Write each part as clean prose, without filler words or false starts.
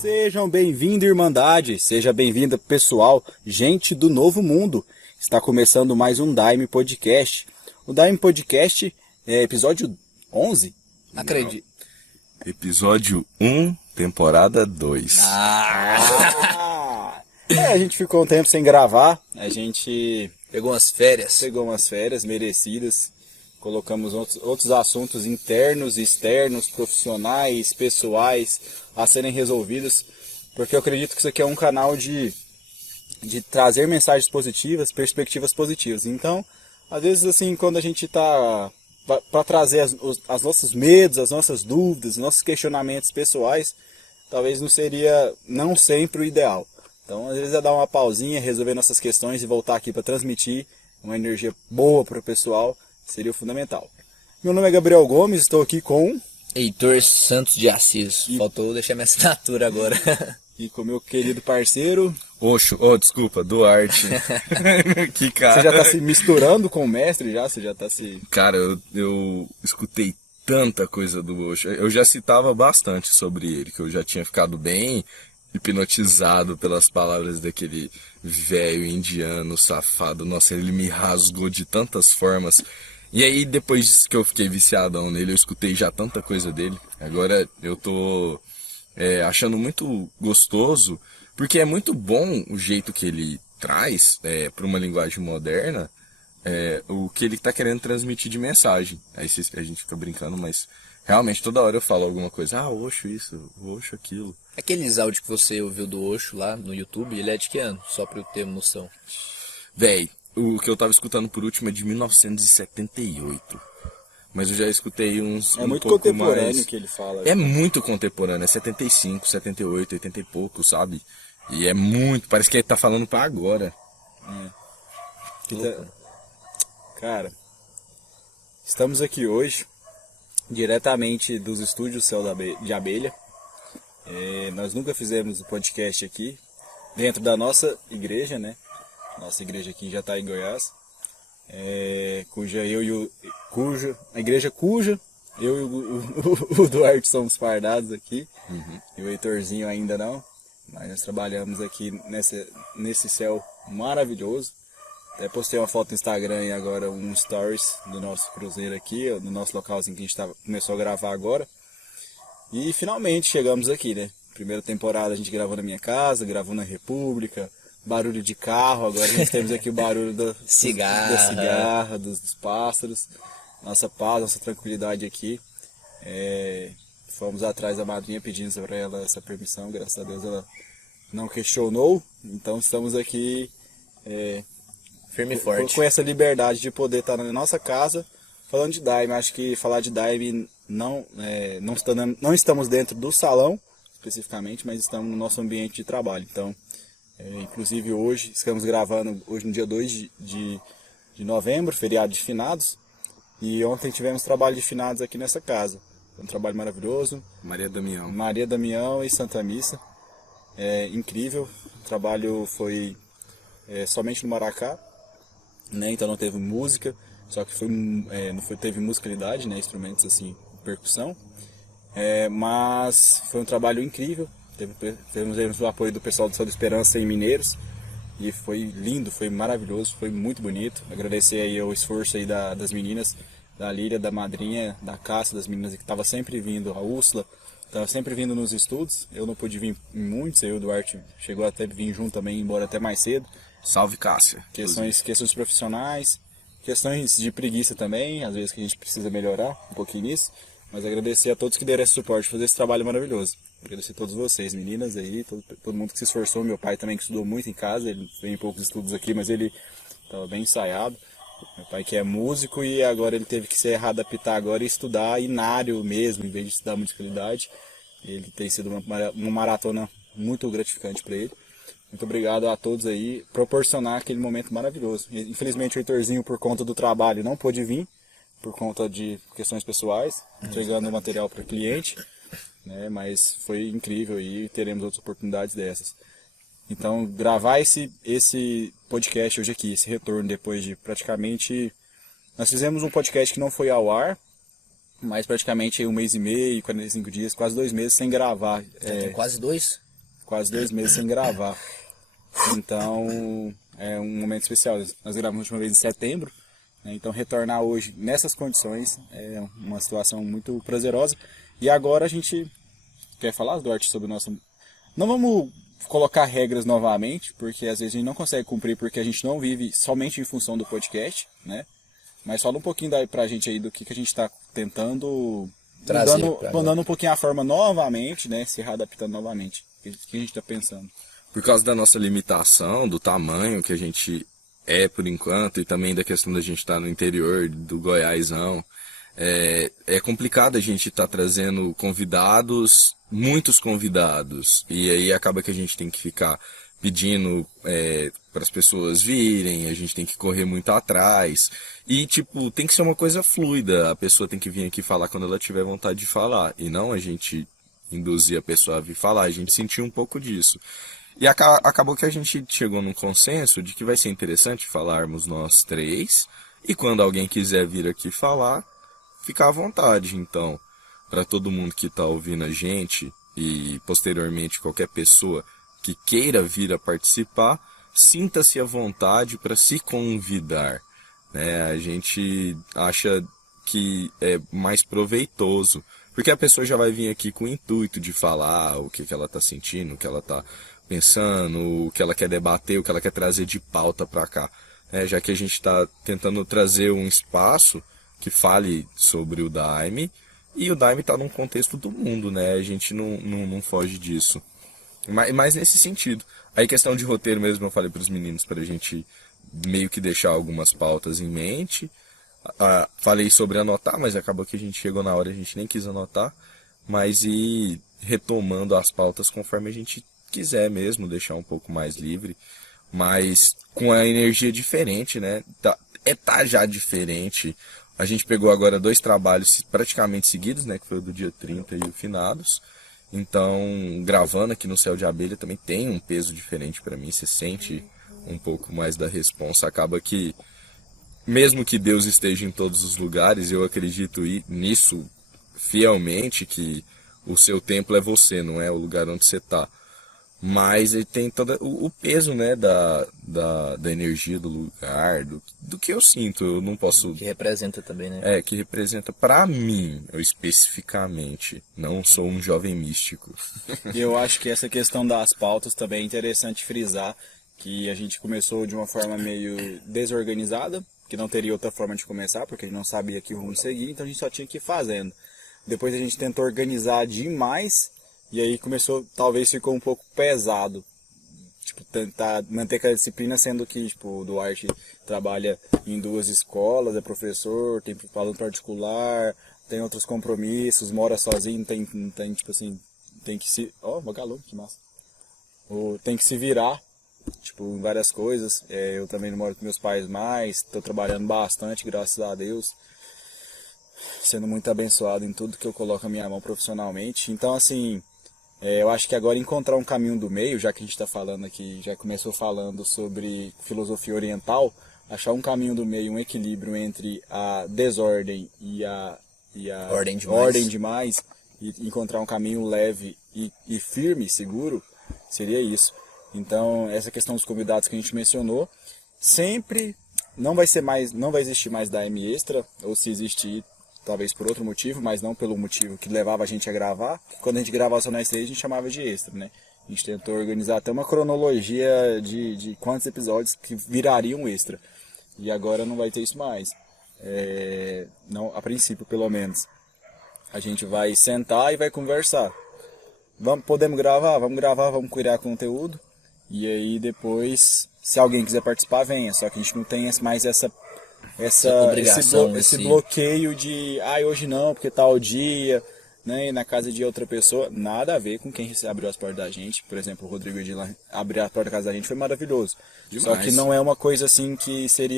Sejam bem-vindos, Irmandade, seja bem-vinda, pessoal, gente do Novo Mundo. Está começando mais um Daime Podcast. O Daime Podcast é episódio 11? Acredito. Episódio 1, temporada 2. A gente ficou um tempo sem gravar, a gente Pegou umas férias merecidas. Colocamos outros assuntos internos, externos, profissionais, pessoais a serem resolvidos, porque eu acredito que isso aqui é um canal de trazer mensagens positivas, perspectivas positivas. Então, às vezes, assim, quando a gente está para trazer as nossos medos, as nossas dúvidas, nossos questionamentos pessoais, talvez não sempre o ideal. Então, às vezes é dar uma pausinha, resolver nossas questões e voltar aqui para transmitir uma energia boa para o pessoal. Seria o fundamental. Meu nome é Gabriel Gomes, estou aqui com Heitor Santos de Assis. Faltou deixar minha assinatura agora. E com meu querido parceiro Desculpa, Duarte. Que cara. Você já está se misturando com o mestre já? Você já está se... Cara, eu escutei tanta coisa do Osho. Eu já citava bastante sobre ele, que eu já tinha ficado bem hipnotizado pelas palavras daquele velho indiano safado. Nossa, ele me rasgou de tantas formas. E aí, depois que eu fiquei viciadão nele, eu escutei já tanta coisa dele. Agora eu tô achando muito gostoso, porque é muito bom o jeito que ele traz para uma linguagem moderna o que ele tá querendo transmitir de mensagem. Aí a gente fica brincando, mas realmente toda hora eu falo alguma coisa. Osho isso, Osho aquilo. Aqueles áudios que você ouviu do Osho lá no YouTube, ele é de que ano? Só pra eu ter noção. Véi, o que eu tava escutando por último é de 1978. Mas eu já escutei uns É um muito pouco contemporâneo mais... que ele fala. É muito contemporâneo, é 75, 78, 80 e pouco, sabe? E é muito, parece que ele tá falando pra agora. Cara, estamos aqui hoje, diretamente dos estúdios Céu de Abelha. Nós nunca fizemos o podcast aqui, dentro da nossa igreja, né? Nossa igreja aqui em Jataí, Goiás. A igreja cuja eu e o Duarte somos fardados aqui. E o Heitorzinho ainda não. Mas nós trabalhamos aqui nesse céu maravilhoso. Até postei uma foto no Instagram e agora um stories do nosso cruzeiro aqui, do nosso localzinho que a gente começou a gravar agora. E finalmente chegamos aqui, né? Primeira temporada a gente gravou na minha casa, gravou na República, barulho de carro, agora nós temos aqui o barulho da cigarra, dos pássaros, nossa paz, nossa tranquilidade aqui. Fomos atrás da madrinha pedindo para ela essa permissão, graças a Deus ela não questionou, então estamos aqui Firme e forte. com essa liberdade de poder estar na nossa casa falando de Daime. Acho que falar de Daime não estamos dentro do salão especificamente, mas estamos no nosso ambiente de trabalho. Então, inclusive hoje, estamos gravando hoje no dia 2 de novembro, feriado de finados, e ontem tivemos trabalho de finados aqui nessa casa. Foi um trabalho maravilhoso. Maria Damião e Santa Missa. Incrível. O trabalho foi somente no Maracá, né? Então não teve música, só que teve musicalidade, né? Instrumentos assim, percussão. Mas foi um trabalho incrível. Tivemos o apoio do pessoal do Sol da Esperança em Mineiros. E foi lindo, foi maravilhoso, foi muito bonito. Agradecer aí o esforço aí das meninas, da Líria, da madrinha, da Cássia, das meninas que estava sempre vindo, a Úrsula, estava sempre vindo nos estudos. Eu não pude vir em muitos, aí o Duarte chegou até a vir junto também, embora até mais cedo. Salve, Cássia. Questões profissionais, questões de preguiça também, às vezes que a gente precisa melhorar um pouquinho nisso. Mas agradecer a todos que deram esse suporte, fazer esse trabalho maravilhoso. Agradecer a todos vocês, meninas aí, todo mundo que se esforçou. Meu pai também que estudou muito em casa, ele tem poucos estudos aqui, mas ele estava bem ensaiado. Meu pai que é músico e agora ele teve que se readaptar agora e estudar inário mesmo, em vez de estudar musicalidade. Ele tem sido uma maratona muito gratificante para ele. Muito obrigado a todos aí, proporcionar aquele momento maravilhoso. Infelizmente o Heitorzinho, por conta do trabalho, não pôde vir, por conta de questões pessoais, entregando material para cliente, né? Mas foi incrível e teremos outras oportunidades dessas. Então, gravar esse podcast hoje aqui, esse retorno depois de praticamente... Nós fizemos um podcast que não foi ao ar, mas praticamente 1 mês e meio, 45 dias, quase 2 meses sem gravar. Tem quase 2? Quase 2 meses sem gravar. Então, é um momento especial. Nós gravamos a última vez em setembro, né? Então retornar hoje nessas condições é uma situação muito prazerosa. E agora a gente quer falar, Duarte, sobre o nosso... Não vamos colocar regras novamente, porque às vezes a gente não consegue cumprir, porque a gente não vive somente em função do podcast, né? Mas fala um pouquinho daí pra gente aí do que a gente está tentando... Trazer mudando um pouquinho a forma novamente, né? Se readaptando novamente. O que a gente está pensando. Por causa da nossa limitação, do tamanho que a gente é por enquanto, e também da questão da gente estar no interior do Goiásão, é complicado a gente estar trazendo convidados, muitos convidados, e aí acaba que a gente tem que ficar pedindo para as pessoas virem, a gente tem que correr muito atrás, e tipo, tem que ser uma coisa fluida, a pessoa tem que vir aqui falar quando ela tiver vontade de falar, e não a gente induzir a pessoa a vir falar, a gente sentiu um pouco disso. E acabou que a gente chegou num consenso de que vai ser interessante falarmos nós 3, e quando alguém quiser vir aqui falar, ficar à vontade. Então, para todo mundo que está ouvindo a gente, e posteriormente qualquer pessoa que queira vir a participar, sinta-se à vontade para se convidar, né? A gente acha que é mais proveitoso, porque a pessoa já vai vir aqui com o intuito de falar o que ela está sentindo, o que ela está pensando, o que ela quer debater, o que ela quer trazer de pauta para cá. Já que a gente está tentando trazer um espaço que fale sobre o Daime, e o Daime está num contexto do mundo, né? A gente não foge disso. Mas nesse sentido. Aí questão de roteiro mesmo, eu falei para os meninos para a gente meio que deixar algumas pautas em mente. Falei sobre anotar, mas acabou que a gente chegou na hora, a gente nem quis anotar. Mas ir retomando as pautas conforme a gente quiser mesmo, deixar um pouco mais livre, mas com a energia diferente, né? Tá já diferente. A gente pegou agora 2 trabalhos praticamente seguidos, né? Que foi o do dia 30 e o Finados. Então, gravando aqui no Céu de Abelha também tem um peso diferente para mim. Você sente um pouco mais da responsa. Acaba que, mesmo que Deus esteja em todos os lugares, eu acredito nisso fielmente, que o seu templo é você, não é o lugar onde você está. Mas ele tem todo o peso, né, da energia do lugar, do que eu sinto. Eu não posso... Que representa também, né? Que representa pra mim, eu especificamente. Não sou um jovem místico. E eu acho que essa questão das pautas também é interessante frisar, que a gente começou de uma forma meio desorganizada, que não teria outra forma de começar, porque a gente não sabia que rumo seguir, então a gente só tinha que ir fazendo. Depois a gente tentou organizar demais, e aí talvez ficou um pouco pesado, tipo, tentar manter aquela disciplina, sendo que, tipo, o Duarte trabalha em 2 escolas, é professor, tem aluno particular, tem outros compromissos, mora sozinho, tem tipo assim, tem que se... vagalume, que massa. Tem que se virar, tipo, em várias coisas. Eu também não moro com meus pais mais, estou trabalhando bastante, graças a Deus, sendo muito abençoado em tudo que eu coloco a minha mão profissionalmente. Então, assim... eu acho que agora encontrar um caminho do meio, já que a gente está falando aqui, já começou falando sobre filosofia oriental, achar um caminho do meio, um equilíbrio entre a desordem e a ordem demais, e encontrar um caminho leve e firme, seguro, seria isso. Então, essa questão dos convidados que a gente mencionou, sempre não vai existir mais Daime Extra, ou se existir, talvez por outro motivo, mas não pelo motivo que levava a gente a gravar. Quando a gente gravava só nós 3, a gente chamava de extra, né? A gente tentou organizar até uma cronologia de quantos episódios que virariam extra. E agora não vai ter isso mais. Não, a princípio, pelo menos. A gente vai sentar e vai conversar. Podemos gravar? Vamos gravar, vamos criar conteúdo. E aí depois, se alguém quiser participar, venha. Só que a gente não tem mais essa obrigação, esse bloqueio de, hoje não, porque tal dia, né, e na casa de outra pessoa, nada a ver com quem abriu as portas da gente. Por exemplo, o Rodrigo Edilan abrir a porta da casa da gente foi maravilhoso. Demais. Só que não é uma coisa assim que se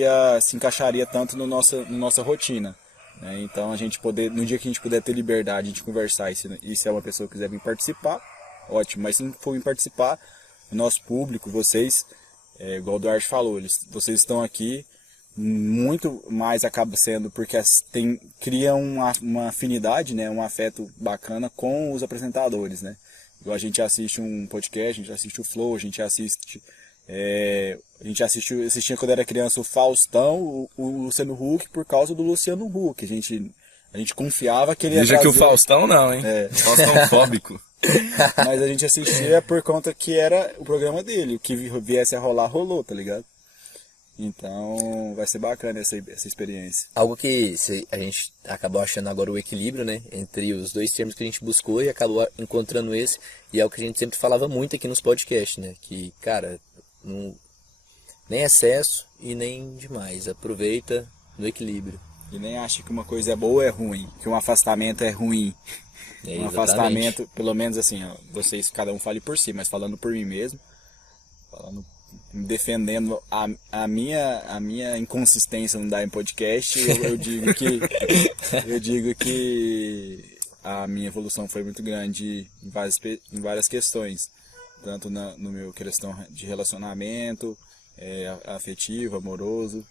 encaixaria tanto no nossa rotina. Né? Então a gente no dia que a gente puder ter liberdade de conversar, e se é uma pessoa que quiser vir participar, ótimo. Mas se não for vir participar, o nosso público, vocês, igual o Duarte falou, vocês estão aqui, muito mais acaba sendo porque cria uma afinidade, né, um afeto bacana com os apresentadores, né? Igual a gente assiste um podcast, a gente assiste o Flow, a gente assistia quando era criança o Faustão, o Luciano Huck, por causa do Luciano Huck. A gente confiava que ele ia Veja trazer... que o Faustão não, hein? Faustão fóbico. Mas a gente assistia por conta que era o programa dele, o que viesse a rolar, rolou, tá ligado? Então vai ser bacana essa experiência. Algo que a gente acabou achando agora o equilíbrio, né, entre os dois termos que a gente buscou e acabou encontrando esse, e é o que a gente sempre falava muito aqui nos podcasts, né, que, cara, nem excesso e nem demais, aproveita no equilíbrio. E nem acha que uma coisa é boa ou é ruim, que um afastamento é ruim. Um afastamento, pelo menos assim, ó, vocês, cada um fale por si, mas falando por mim mesmo, defendendo a minha inconsistência no Daime Podcast, eu digo que a minha evolução foi muito grande em várias questões, tanto no meu questão de relacionamento, afetivo, amoroso,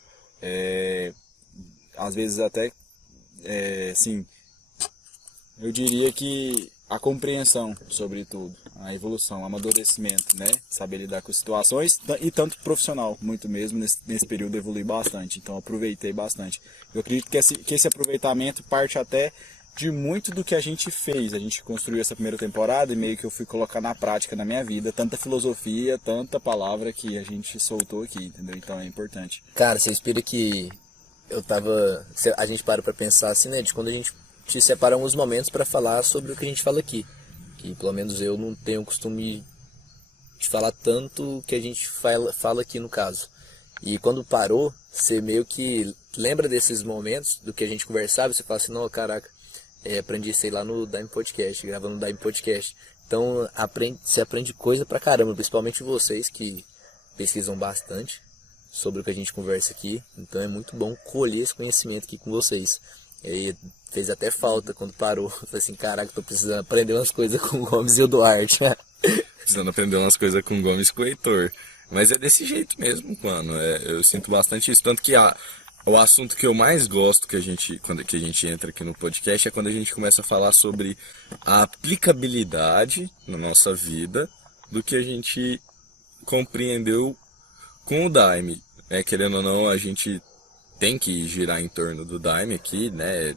às vezes até, assim, eu diria que a compreensão, sobretudo, a evolução, o amadurecimento, né? Saber lidar com situações, e tanto profissional, muito mesmo, nesse período evolui bastante, então aproveitei bastante. Eu acredito que esse aproveitamento parte até de muito do que a gente fez. A gente construiu essa primeira temporada e meio que eu fui colocar na prática na minha vida, tanta filosofia, tanta palavra que a gente soltou aqui, entendeu? Então é importante. Cara, você inspira que a gente para pra pensar assim, né, de quando a gente te separa alguns momentos para falar sobre o que a gente fala aqui. Que pelo menos eu não tenho o costume de falar tanto o que a gente fala aqui no caso. E quando parou, você meio que lembra desses momentos do que a gente conversava, e você fala assim, não, caraca, aprendi isso aí lá no Daime Podcast, gravando no Daime Podcast. Então você aprende coisa pra caramba, principalmente vocês que pesquisam bastante sobre o que a gente conversa aqui. Então é muito bom colher esse conhecimento aqui com vocês. E aí, fez até falta quando parou. Falei assim, caraca, tô precisando aprender umas coisas com o Gomes e o Duarte. Precisando aprender umas coisas com o Gomes e com o Heitor. Mas é desse jeito mesmo, mano. Eu sinto bastante isso. Tanto que o assunto que eu mais gosto quando a gente entra aqui no podcast é quando a gente começa a falar sobre a aplicabilidade na nossa vida do que a gente compreendeu com o Daime. Querendo ou não, a gente tem que girar em torno do Daime aqui, né?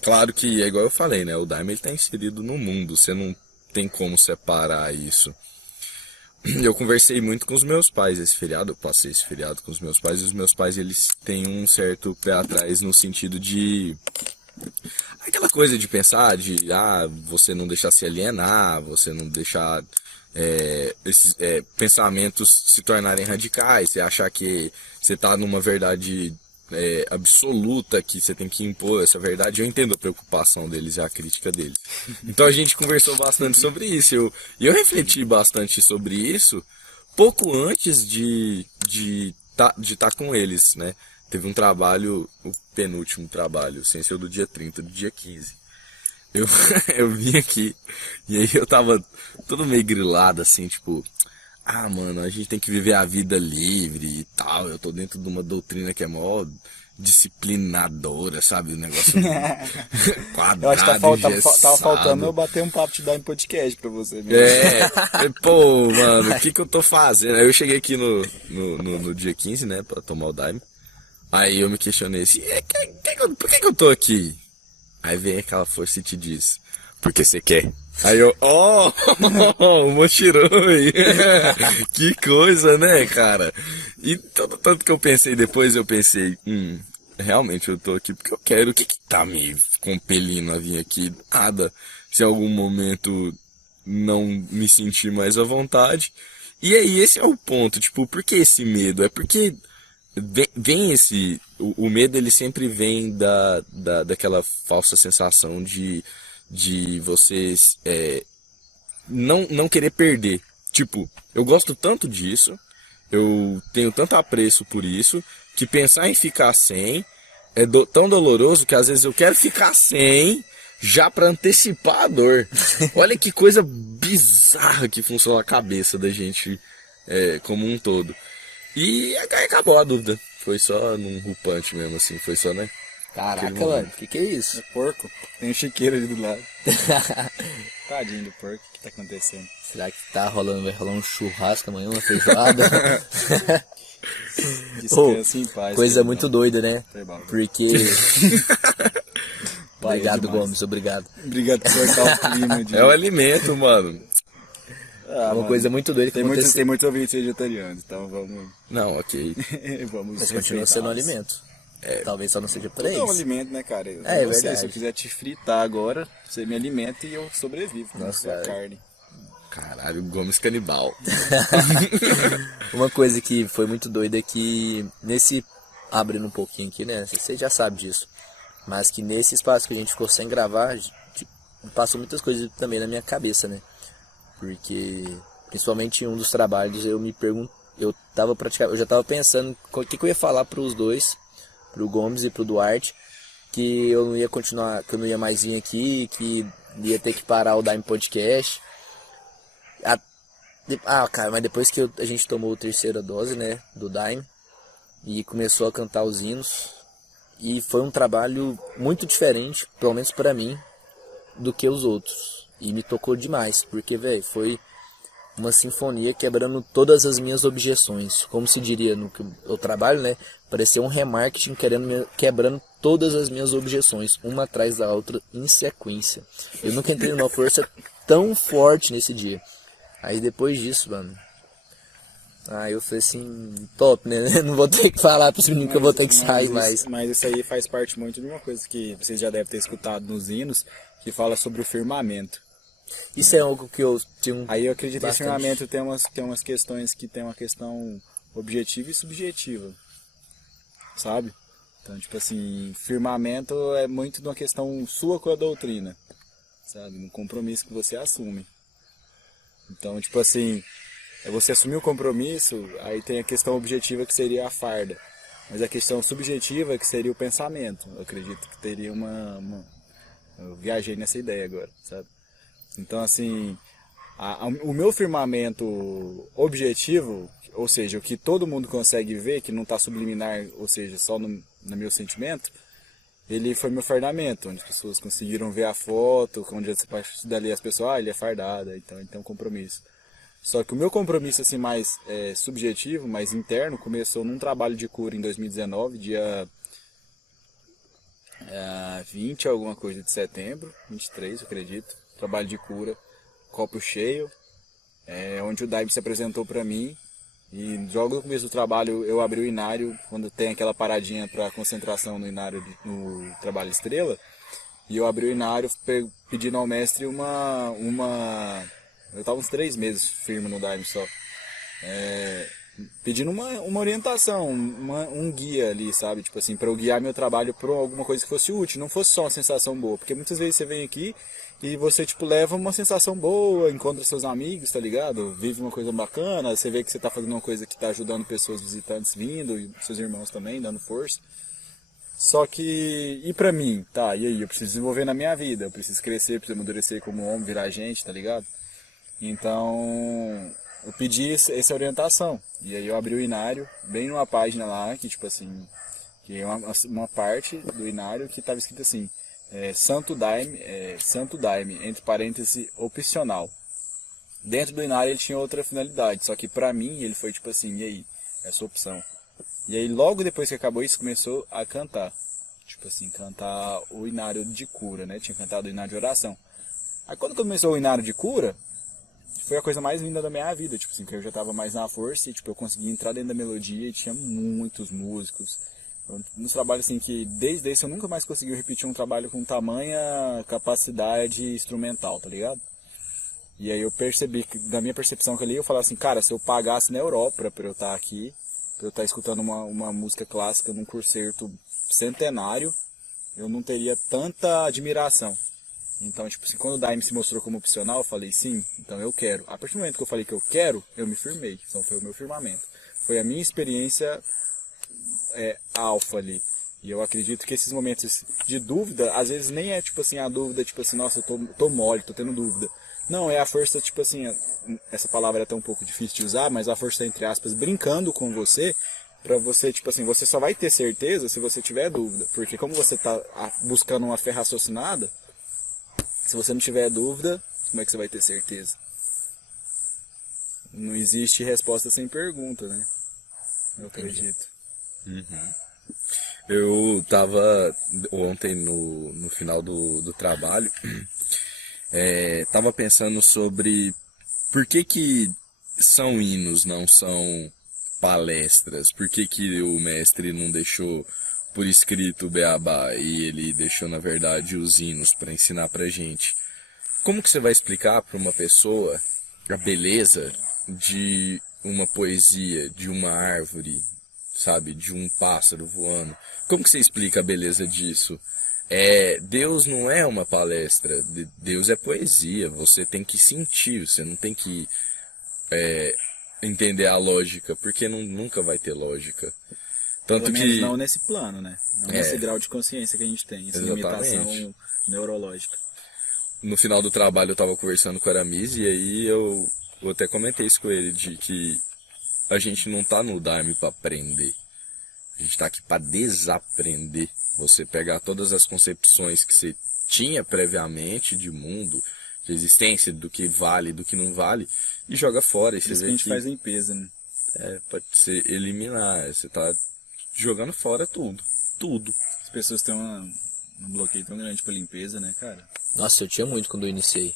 Claro que é igual eu falei, né? O Daime está inserido no mundo, você não tem como separar isso. Eu conversei muito com os meus pais esse feriado, eu passei esse feriado com os meus pais, e os meus pais, eles têm um certo pé atrás no sentido de... aquela coisa de pensar, você não deixar se alienar, você não deixar esses pensamentos se tornarem radicais, você achar que você está numa verdade absoluta, que você tem que impor essa verdade. Eu entendo a preocupação deles e a crítica deles. Então a gente conversou bastante sobre isso. E eu refleti bastante sobre isso pouco antes de estar com eles, né? Teve um trabalho, o penúltimo trabalho, sem ser o do dia 30, do dia 15. Eu vim aqui e aí eu tava todo meio grilado, assim, tipo... mano, a gente tem que viver a vida livre e tal. Eu tô dentro de uma doutrina que é mó disciplinadora, sabe? O negócio quadrado. Eu acho que tava faltando eu bater um papo de Daime Podcast pra você mesmo. Pô, mano, o que eu tô fazendo? Aí eu cheguei aqui no dia 15, né, pra tomar o Daime. Aí eu me questionei assim, por que eu tô aqui? Aí vem aquela força e te diz, porque você quer. Aí eu, o Mochiroi, que coisa, né, cara? E tanto que eu pensei depois, realmente eu tô aqui porque eu quero. O que tá me compelindo a vir aqui? Nada. Se em algum momento não me sentir mais à vontade. E aí esse é o ponto, tipo, por que esse medo? É porque vem o medo ele sempre vem daquela falsa sensação de você não querer perder. Tipo, eu gosto tanto disso, eu tenho tanto apreço por isso, que pensar em ficar sem é tão doloroso que às vezes eu quero ficar sem já pra antecipar a dor. Olha que coisa bizarra que funciona a cabeça da gente como um todo. E aí acabou a dúvida. Foi só num rupante mesmo, assim. Foi só, né? Caraca, mano, que é isso? É porco. Tem um chiqueiro ali do lado. Tadinho do porco, o que tá acontecendo? Será que vai rolar um churrasco amanhã, uma feijoada? Descansa em paz. Coisa muito doida, né? Foi bom. Porque... Obrigado, demais. Gomes, obrigado. Obrigado por cortar o clima. É o alimento, mano. Uma coisa muito doida que aconteceu. Tem muitos ouvintes vegetarianos, então vamos... Não, ok. vamos Mas continua sendo um respeitá-los. alimento. Talvez só não seja pra Tudo é um eles. alimento, né, cara? É Você, verdade. se eu quiser te fritar agora, você me alimenta e eu sobrevivo com a Nossa, sua cara. carne. Caralho, Gomes canibal. Uma coisa que foi muito doida é que abrindo um pouquinho aqui, né? Você já sabe disso. Mas que nesse espaço que a gente ficou sem gravar, passou muitas coisas também na minha cabeça, né? Porque, principalmente em um dos trabalhos, eu já tava pensando o que eu ia falar pros dois, pro Gomes e pro Duarte, que eu não ia continuar, que eu não ia mais vir aqui, que ia ter que parar o Daime Podcast. Cara, mas depois que a gente tomou a terceira dose, né, do Daime, e começou a cantar os hinos, e foi um trabalho muito diferente, pelo menos pra mim, do que os outros. E me tocou demais, porque, velho, foi uma sinfonia quebrando todas as minhas objeções. Como se diria no que eu trabalho, né? Parecia um remarketing quebrando todas as minhas objeções, uma atrás da outra, em sequência. Eu nunca entrei numa força tão forte nesse dia. Aí depois disso, mano... eu falei assim, top, né? Não vou ter que falar pros meninos que eu vou ter que sair mais. Mas isso aí faz parte muito de uma coisa que vocês já devem ter escutado nos hinos, que fala sobre o firmamento. Isso é algo que eu tinha Aí eu acredito que esse bastante. firmamento tem umas questões que tem uma questão objetiva e subjetiva, sabe? Então, tipo assim, firmamento é muito de uma questão sua com a doutrina, sabe? Um compromisso que você assume. Então, tipo assim, você assumir o compromisso, aí tem a questão objetiva que seria a farda. Mas a questão subjetiva que seria o pensamento. Eu acredito que teria Eu viajei nessa ideia agora, sabe? Então, assim, o meu firmamento objetivo, ou seja, o que todo mundo consegue ver, que não está subliminar, ou seja, só no meu sentimento, ele foi meu fardamento, onde as pessoas conseguiram ver a foto, onde dali as pessoas, ele é fardada, então ele tem um compromisso. Só que o meu compromisso assim mais subjetivo, mais interno, começou num trabalho de cura em 2019, dia 20 alguma coisa de setembro, 23 eu acredito, trabalho de cura, copo cheio, onde o Daime se apresentou para mim, e logo no começo do trabalho eu abri o inário, quando tem aquela paradinha para concentração no inário, no trabalho estrela, e eu abri o inário pedindo ao mestre eu estava uns 3 meses firme no Daime só. Pedindo uma orientação, um guia ali, sabe? Tipo assim, para eu guiar meu trabalho para alguma coisa que fosse útil, não fosse só uma sensação boa. Porque muitas vezes você vem aqui e você, tipo, leva uma sensação boa, encontra seus amigos, tá ligado? Vive uma coisa bacana, você vê que você tá fazendo uma coisa que tá ajudando pessoas visitantes vindo, e seus irmãos também, dando força. Só que, e pra mim? Tá, e aí? Eu preciso desenvolver na minha vida, eu preciso crescer, preciso amadurecer como homem, virar gente, tá ligado? Então, eu pedi essa orientação. E aí eu abri o inário, bem numa página lá, que tipo assim, que é uma parte do inário que estava escrito assim, Santo Daime, entre parênteses, opcional. Dentro do inário ele tinha outra finalidade, só que pra mim ele foi tipo assim, e aí? Essa opção. E aí logo depois que acabou isso, começou a cantar. Tipo assim, cantar o inário de cura, né? Tinha cantado o inário de oração. Aí quando começou o inário de cura, foi a coisa mais linda da minha vida, tipo assim, que eu já tava mais na força e tipo, eu consegui entrar dentro da melodia e tinha muitos músicos. Nos trabalhos assim que, desde esse eu nunca mais consegui repetir um trabalho com tamanha capacidade instrumental, tá ligado? E aí eu percebi, da minha percepção que ali, eu falava assim, cara, se eu pagasse na Europa pra eu estar aqui, pra eu estar escutando uma música clássica num concerto centenário, eu não teria tanta admiração. Então, tipo assim, quando o Daime se mostrou como opcional, eu falei, sim, então eu quero. A partir do momento que eu falei que eu quero, eu me firmei. Então foi o meu firmamento. Foi a minha experiência alfa ali. E eu acredito que esses momentos de dúvida, às vezes nem é tipo assim, a dúvida, tipo assim, nossa, eu tô mole, tô tendo dúvida. Não, é a força, tipo assim, essa palavra é até um pouco difícil de usar, mas a força, entre aspas, brincando com você, pra você, tipo assim, você só vai ter certeza se você tiver dúvida. Porque como você tá buscando uma fé raciocinada, se você não tiver dúvida, como é que você vai ter certeza? Não existe resposta sem pergunta, né? Eu acredito. Eu tava ontem no final do trabalho, tava pensando sobre por que são hinos, não são palestras, por que o mestre não deixou por escrito o beabá e ele deixou na verdade os hinos para ensinar pra gente. Como que você vai explicar para uma pessoa a beleza de uma poesia, de uma árvore, sabe, de um pássaro voando? Como que você explica a beleza disso? Deus não é uma palestra, Deus é poesia, você tem que sentir, você não tem que entender a lógica, porque nunca vai ter lógica. Tanto Pelo menos que não nesse plano, né? Não nesse grau de consciência que a gente tem, essa limitação neurológica. No final do trabalho eu tava conversando com o Aramis e aí eu até comentei isso com ele, de que a gente não tá no Daime para aprender. A gente tá aqui para desaprender. Você pegar todas as concepções que você tinha previamente de mundo, de existência, do que vale, do que não vale, e joga fora. E Por você isso vê que a gente que faz limpeza, né? pode ser eliminar. Você tá jogando fora tudo. Tudo. As pessoas têm um bloqueio tão grande pra limpeza, né, cara? Nossa, eu tinha muito quando eu iniciei.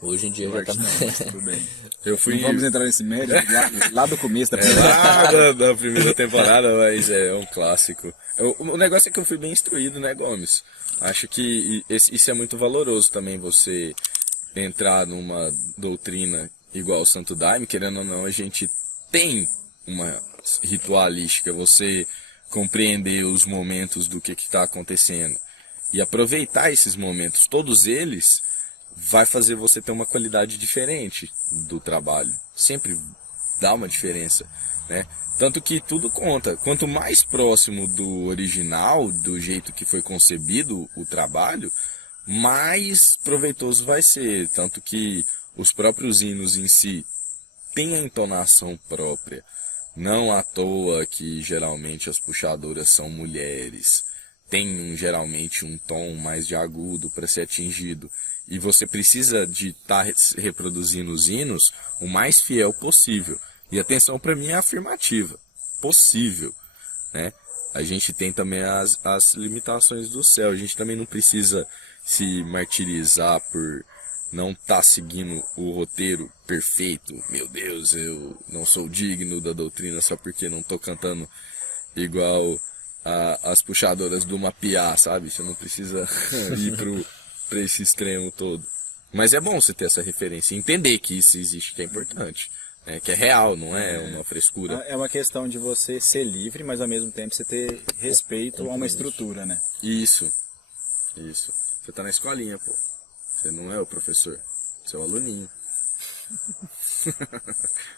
Hoje em dia já tá... Não, mas tudo bem. Eu fui... Não vamos entrar nesse mérito lá do começo da Lá da primeira temporada, mas é um clássico. O negócio é que eu fui bem instruído, né, Gomes? Acho que isso é muito valoroso também, você entrar numa doutrina igual o Santo Daime, querendo ou não, a gente tem uma ritualística, você compreender os momentos do que está acontecendo e aproveitar esses momentos, todos eles, vai fazer você ter uma qualidade diferente do trabalho. Sempre dá uma diferença, né? Tanto que tudo conta. Quanto mais próximo do original, do jeito que foi concebido o trabalho, mais proveitoso vai ser. Tanto que os próprios hinos em si têm a entonação própria. Não à toa que geralmente as puxadoras são mulheres. Tem geralmente um tom mais de agudo para ser atingido. E você precisa de estar reproduzindo os hinos o mais fiel possível. E atenção, para mim é afirmativa. Possível, né? A gente tem também as limitações do céu. A gente também não precisa se martirizar por não estar seguindo o roteiro perfeito. Meu Deus, eu não sou digno da doutrina só porque não estou cantando igual as puxadoras do Mapiá, sabe? Você não precisa ir para esse extremo todo. Mas é bom você ter essa referência e entender que isso existe, que é importante. Que é real, não é uma frescura. É uma questão de você ser livre, mas ao mesmo tempo você ter respeito a uma estrutura, né? Isso. Você tá na escolinha, pô. Você não é o professor, você é o aluninho.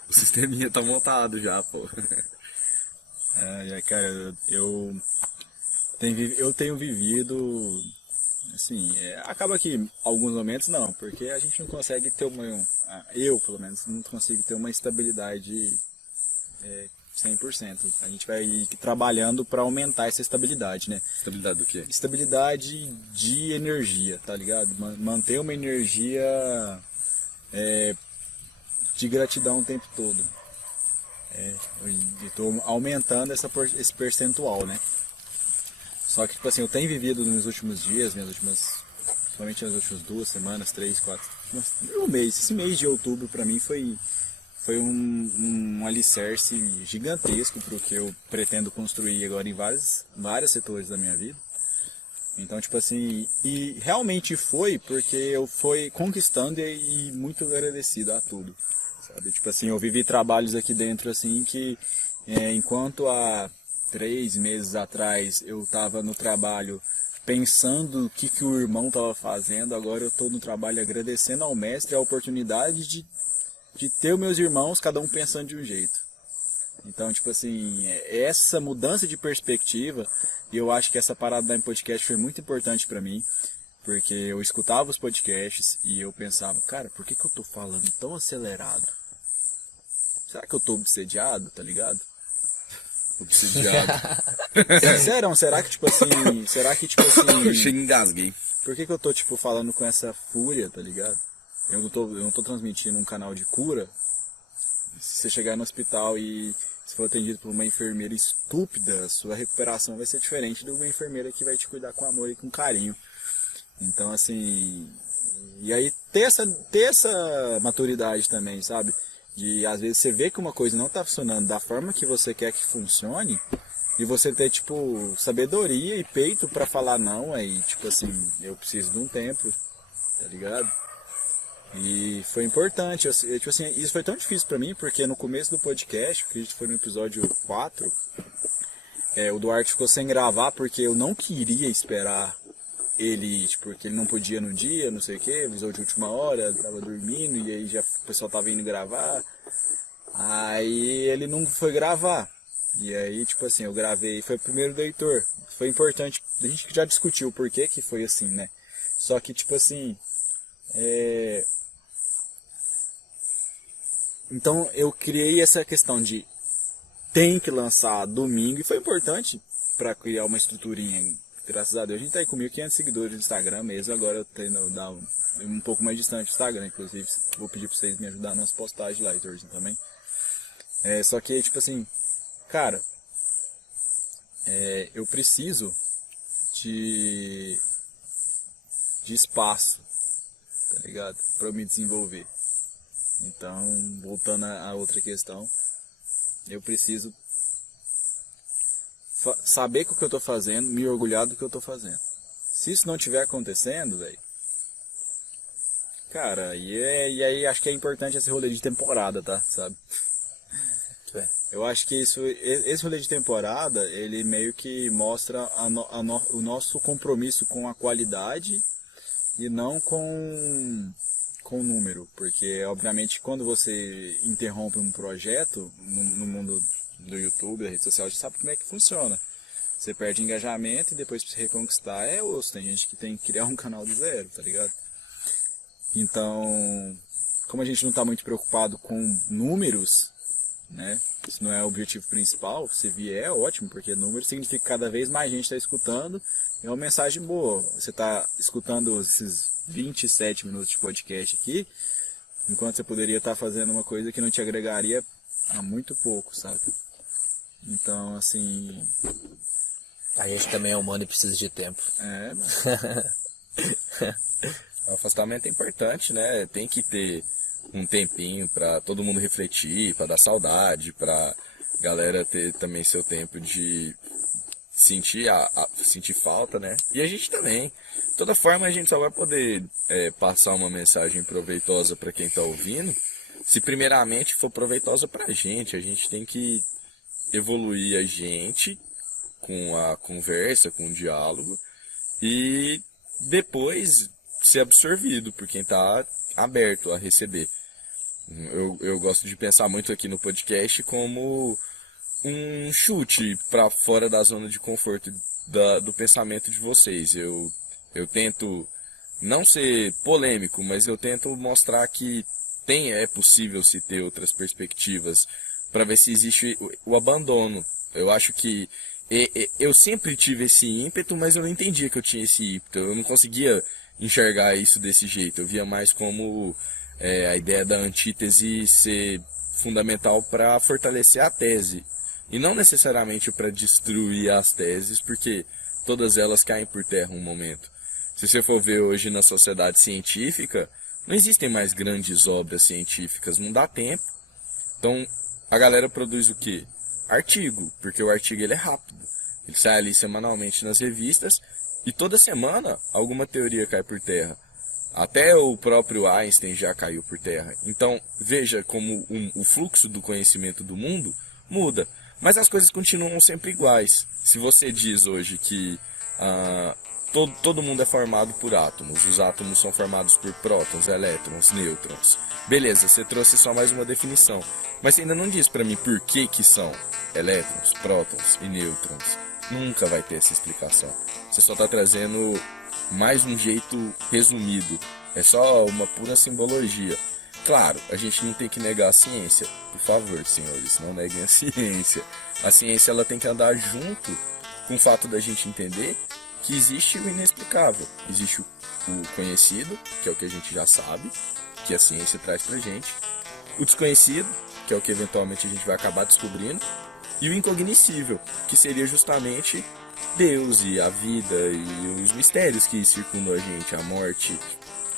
O sisteminha tá montado já, pô. Cara, eu tenho vivido, assim, acaba que alguns momentos não, porque a gente não consegue ter eu pelo menos não consigo ter uma estabilidade 100%. A gente vai ir trabalhando para aumentar essa estabilidade, né? Estabilidade do quê? Estabilidade de energia, tá ligado? Manter uma energia de gratidão o tempo todo. Estou aumentando esse percentual, né? Só que, tipo assim, eu tenho vivido nos últimos dias, principalmente nas últimas 2 semanas, 3, 4, um mês. Esse mês de outubro pra mim foi um alicerce gigantesco para o que eu pretendo construir agora em vários setores da minha vida. Então, tipo assim, e realmente foi porque eu fui conquistando e muito agradecido a tudo, sabe? Tipo assim, eu vivi trabalhos aqui dentro, assim, que Enquanto há 3 meses atrás eu estava no trabalho pensando o que o irmão estava fazendo, agora eu estou no trabalho agradecendo ao mestre a oportunidade de ter os meus irmãos, cada um pensando de um jeito. Então, tipo assim, essa mudança de perspectiva, e eu acho que essa parada da podcast foi muito importante pra mim, porque eu escutava os podcasts e eu pensava, cara, por que eu tô falando tão acelerado? Será que eu tô obsediado, tá ligado? Obsediado. Sério, será que tipo assim, Eu cheguei e engasguei. por que eu tô tipo falando com essa fúria, tá ligado? Eu não tô transmitindo um canal de cura. Se você chegar no hospital e se for atendido por uma enfermeira estúpida, sua recuperação vai ser diferente de uma enfermeira que vai te cuidar com amor e com carinho. Então, assim, e aí ter essa maturidade também, sabe? De às vezes você vê que uma coisa não tá funcionando da forma que você quer que funcione, e você ter, tipo, sabedoria e peito pra falar não, aí, tipo assim, eu preciso de um tempo, tá ligado? E foi importante, tipo assim, isso foi tão difícil pra mim, porque no começo do podcast, que a gente foi no episódio 4, o Duarte ficou sem gravar porque eu não queria esperar ele, tipo, porque ele não podia no dia, não sei o que, avisou de última hora, tava dormindo, e aí já o pessoal tava indo gravar, aí ele não foi gravar, e aí, tipo assim, eu gravei, foi o primeiro do Heitor, foi importante, a gente já discutiu o porquê que foi assim, né, só que, tipo assim, então eu criei essa questão de tem que lançar domingo, e foi importante para criar uma estruturinha. Graças a Deus a gente tá aí com 1.500 seguidores no Instagram mesmo, agora eu tenho dar um pouco mais distante do Instagram, inclusive vou pedir para vocês me ajudar nas postagens lá, Heitorzinho, também. Só que, tipo assim, cara, eu preciso de espaço, tá ligado? Para eu me desenvolver. Então, voltando a outra questão, eu preciso saber o que eu tô fazendo, me orgulhar do que eu tô fazendo. Se isso não estiver acontecendo, velho, cara, e aí acho que é importante esse rolê de temporada, tá? Sabe? Eu acho que esse rolê de temporada, ele meio que mostra o nosso compromisso com a qualidade e não com o número, porque obviamente quando você interrompe um projeto no mundo do YouTube, da rede social, você sabe como é que funciona. Você perde engajamento e depois pra você reconquistar é osso. Tem gente que tem que criar um canal do zero, tá ligado? Então, como a gente não tá muito preocupado com números, né? Isso não é o objetivo principal. Se vier é ótimo, porque número significa que cada vez mais gente tá escutando. É uma mensagem boa. Você tá escutando esses 27 minutos de podcast aqui, enquanto você poderia estar fazendo uma coisa que não te agregaria a muito pouco, sabe? Então, assim... A gente também é humano e precisa de tempo. O afastamento é importante, né? Tem que ter um tempinho pra todo mundo refletir, pra dar saudade, pra galera ter também seu tempo de sentir sentir falta, né? E a gente também. De toda forma, a gente só vai poder passar uma mensagem proveitosa pra quem tá ouvindo, se primeiramente for proveitosa pra gente. A gente tem que evoluir a gente com a conversa, com o diálogo, e depois ser absorvido por quem está aberto a receber. Eu gosto de pensar muito aqui no podcast como um chute para fora da zona de conforto do pensamento de vocês. Eu tento não ser polêmico, mas eu tento mostrar que é possível se ter outras perspectivas para ver se existe o abandono. Eu acho que eu sempre tive esse ímpeto, mas eu não entendia que eu tinha esse ímpeto. Eu não conseguia enxergar isso desse jeito. Eu via mais como a ideia da antítese ser fundamental para fortalecer a tese. E não necessariamente para destruir as teses, porque todas elas caem por terra um momento. Se você for ver hoje na sociedade científica, não existem mais grandes obras científicas, não dá tempo. Então, a galera produz o quê? Artigo, porque o artigo ele é rápido. Ele sai ali semanalmente nas revistas e toda semana alguma teoria cai por terra. Até o próprio Einstein já caiu por terra. Então, veja como o fluxo do conhecimento do mundo muda. Mas as coisas continuam sempre iguais. Se você diz hoje que todo mundo é formado por átomos, os átomos são formados por prótons, elétrons, nêutrons. Beleza, você trouxe só mais uma definição. Mas você ainda não diz pra mim por que são elétrons, prótons e nêutrons. Nunca vai ter essa explicação. Você só está trazendo mais um jeito resumido. É só uma pura simbologia. Claro, a gente não tem que negar a ciência. Por favor, senhores, não neguem a ciência. A ciência ela tem que andar junto com o fato da gente entender que existe o inexplicável. Existe o conhecido, que é o que a gente já sabe, que a ciência traz pra gente. O desconhecido, que é o que eventualmente a gente vai acabar descobrindo. E o incognoscível, que seria justamente Deus e a vida e os mistérios que circundam a gente, a morte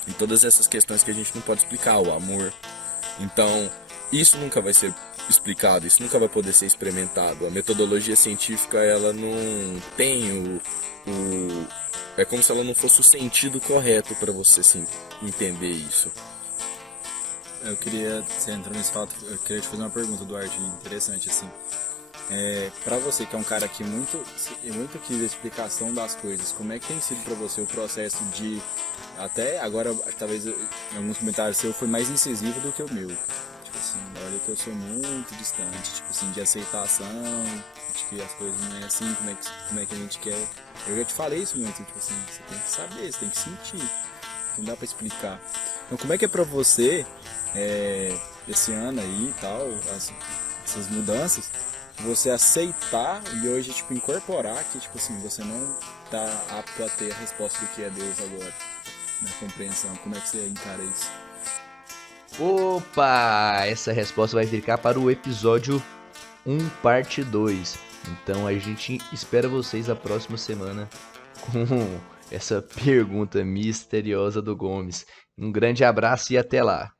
e todas essas questões que a gente não pode explicar, o amor. Então, isso nunca vai ser explicado, isso nunca vai poder ser experimentado. A metodologia científica, ela não tem é como se ela não fosse o sentido correto para você entender isso. Eu queria, você entrou nesse fato, eu queria te fazer uma pergunta, Duarte, interessante assim. Pra você que é um cara que muito quis a explicação das coisas, como é que tem sido pra você o processo de, até agora, talvez em alguns comentários seu foi mais incisivo do que o meu, tipo assim, olha que eu sou muito distante, tipo assim, de aceitação, de que as coisas não é assim, como é que a gente quer. Eu já te falei isso muito, tipo assim, você tem que saber, você tem que sentir, não dá pra explicar. Então como é que é pra você, esse ano aí e tal, essas mudanças, você aceitar e hoje, tipo, incorporar que, tipo assim, você não tá apto a ter a resposta do que é Deus agora, na compreensão. Como é que você encara isso? Opa! Essa resposta vai ficar para o episódio 1, parte 2. Então a gente espera vocês a próxima semana com essa pergunta misteriosa do Gomes. Um grande abraço e até lá!